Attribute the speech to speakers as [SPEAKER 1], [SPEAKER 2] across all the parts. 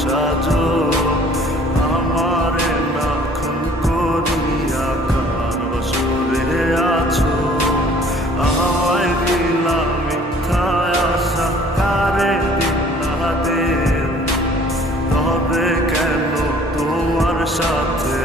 [SPEAKER 1] সাজো আমার নাখন করিয়া কাসরে আছো। আমায় দিলা মিথ্যা আশা কারে কেন তোমার সাথে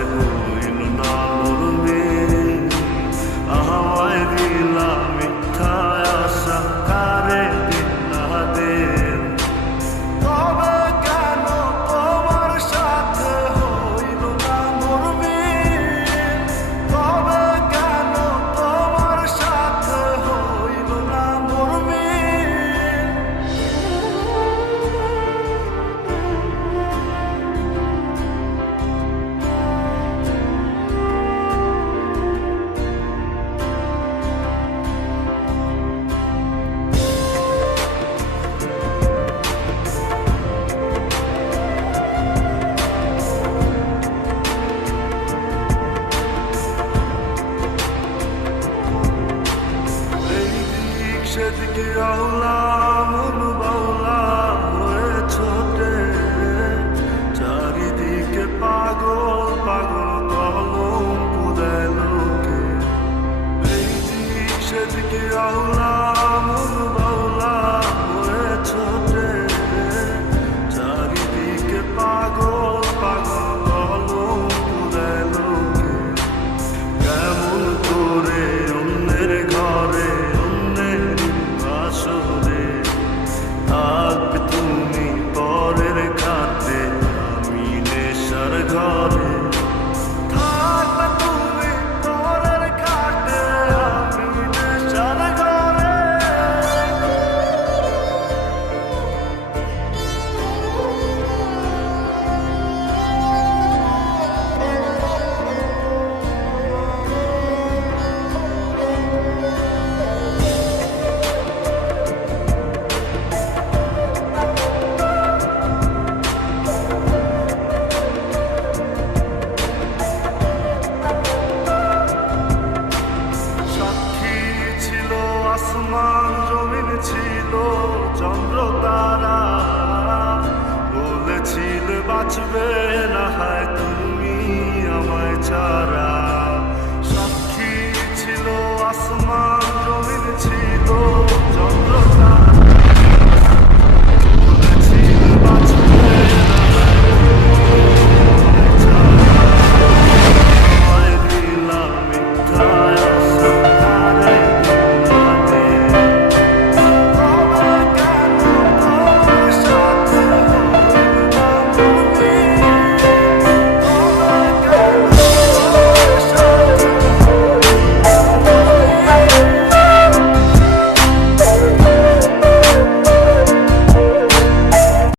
[SPEAKER 1] সেদিকে আওলা মন বাউলা হয়ে ছোটে। চারিদিকে পাগল পাগল কলম পুদায় লোকে। সেদিকে আওলা মন চন্দ্র তারা বলেছিল বাঁচবে না হয় তুমি আমায় চারা সাক্ষী ছিল, আসমান জমিন ছিল, চন্দ্র তারা